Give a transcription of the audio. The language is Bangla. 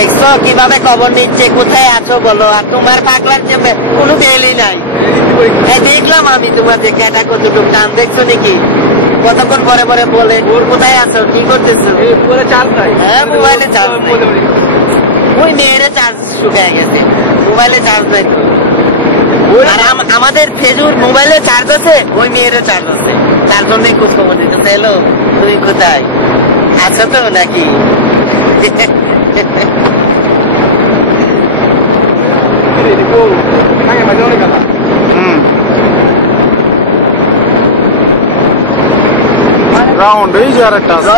দেখছ? কীভাবে খবর নিচ্ছে? কোথায় আছো বলো? আর তোমার পাগলার যে কোনো মেলই নাই। দেখলাম আমি তোমার যে ক্যাটা কতটুকু টান দেখছ নাকি? কতক্ষণ পরে পরে বলে কোথায় আছো? কি করতেছো? হ্যাঁ, মোবাইলে চার্জ ওই মেয়ের চার্জ শুকায় গেছে। মোবাইলে চার্জ নাই তো। আর আমাদের ফেজুর মোবাইলে চার্জ আছে ওই মেয়ের চার্জ আছে। তার জন্যই খোঁজ খবর দিতেছে এলো তুমি কোথায়? আছো তো নাকি? রাউন্ড এই যে আরেকটা আছে